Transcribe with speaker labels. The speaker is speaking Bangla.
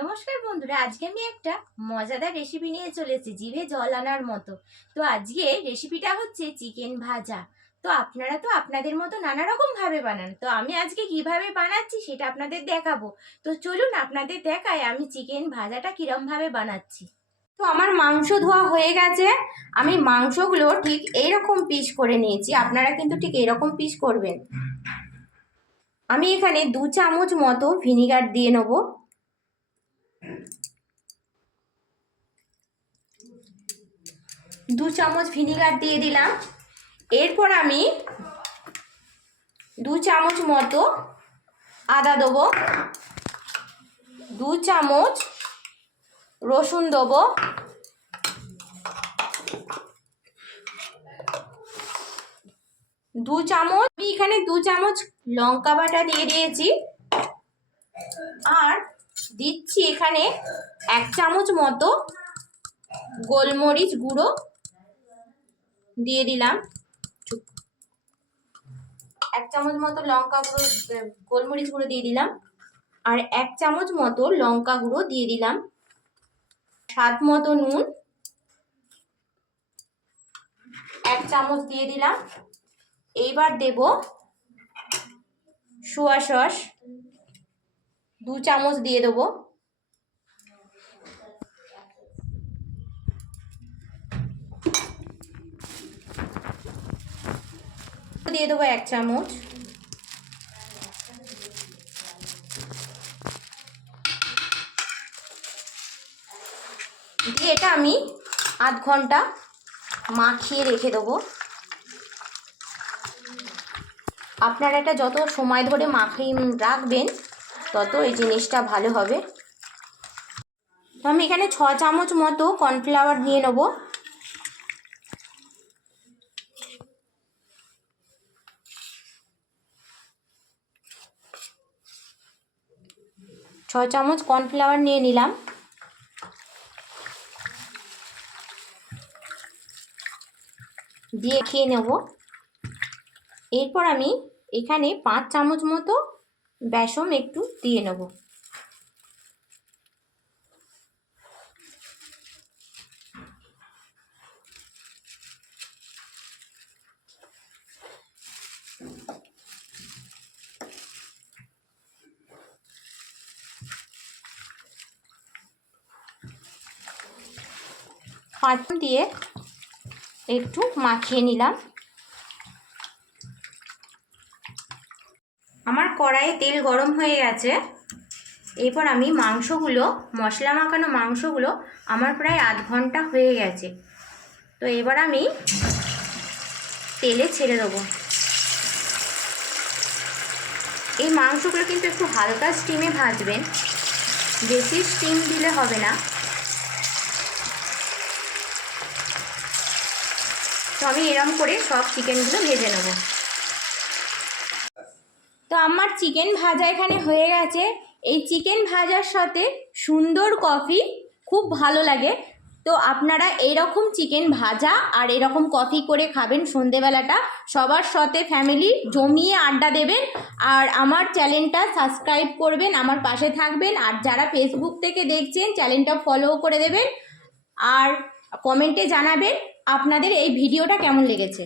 Speaker 1: নমস্কার বন্ধুরা, আজকে আমি একটা মজাদার রেসিপি নিয়ে চলেছি জিভে জল আনার মতো। তো আজকে রেসিপিটা হচ্ছে চিকেন ভাজা। তো আপনারা তো আপনাদের মতো নানা রকম ভাবে বানান। তো আমি আজকে কীভাবে বানাচ্ছি সেটা আপনাদের দেখাবো। তো চলুন আপনাদের দেখায় আমি চিকেন ভাজাটা কিরম ভাবে বানাচ্ছি। তো আমার মাংস ধোয়া হয়ে গেছে। আমি মাংসগুলো ঠিক এইরকম পিস করে নিয়েছি। আপনারা কিন্তু ঠিক এরকম পিস করবেন। আমি এখানে দু চামচ মতো ভিনিগার দিয়ে নেব। দু চামচ ভিনিগার দিয়ে দিলাম। এরপর আমি দু চামচ মতো আদা দেবো। দু চামচ রসুন দেবো। দু চামচ, আমি এখানে দু চামচ লঙ্কা বাটা দিয়ে দিয়েছি। আর দিচ্ছি এখানে এক চামচ মতো গোলমরিচ গুঁড়ো দিয়ে দিলাম। এক চামচ মতো লঙ্কা গুঁড়ো গোলমরিচ গুঁড়ো দিয়ে দিলাম। আর এক চামচ মতো লঙ্কা গুঁড়ো দিয়ে দিলাম। স্বাদ মতো নুন। এক চামচ দিয়ে দিলাম। এইবার দেব সোয়া সস। দু চামচ দিয়ে দেবো। দিয়ে দেবো এক চামচ। দিয়ে এটা আমি আধ ঘণ্টা মাখিয়ে রেখে দেবো। আপনারা এটা যত সময় ধরে মাখিয়ে রাখবেন তত এই জিনিসটা ভালো হবে। তো আমি এখানে ছ চামচ মতো কর্নফ্লাওয়ার নিয়ে নেব। ছ চামচ কর্নফ্লাওয়ার নিয়ে নিলাম। দিয়ে খেয়ে নেব। এরপর আমি এখানে পাঁচ চামচ মতো বেসম একটু দিয়ে নেব। পাঁচ দিয়ে একটু মাখিয়ে নিলাম। আমার কড়াইয়ে তেল গরম হয়ে গেছে। এরপর আমি মাংসগুলো, মশলা মাখানো মাংসগুলো আমার প্রায় আধ ঘণ্টা হয়ে গেছে। তো এবার আমি তেলে ছেড়ে দেবো। এই মাংসগুলো কিন্তু একটু হালকা স্টিমে ভাজবেন। বেশি স্টিম দিলে হবে না। তো আমি এরম করে সব চিকেনগুলো ভেজে নেব। তো আমার চিকেন ভাজা এখানে হয়ে গেছে। এই চিকেন ভাজার সাথে সুন্দর কফি খুব ভালো লাগে। তো আপনারা এইরকম চিকেন ভাজা আর এরকম কফি করে খাবেন সন্ধেবেলাটা। সবার সাথে ফ্যামিলি জমিয়ে আড্ডা দেবেন আর আমার চ্যানেলটা সাবস্ক্রাইব করবেন, আমার পাশে থাকবেন আর যারা ফেসবুক থেকে দেখছেন চ্যানেলটা ফলো করে দেবেন। আর কমেন্টে জানাবেন আপনাদের এই ভিডিওটা কেমন লেগেছে।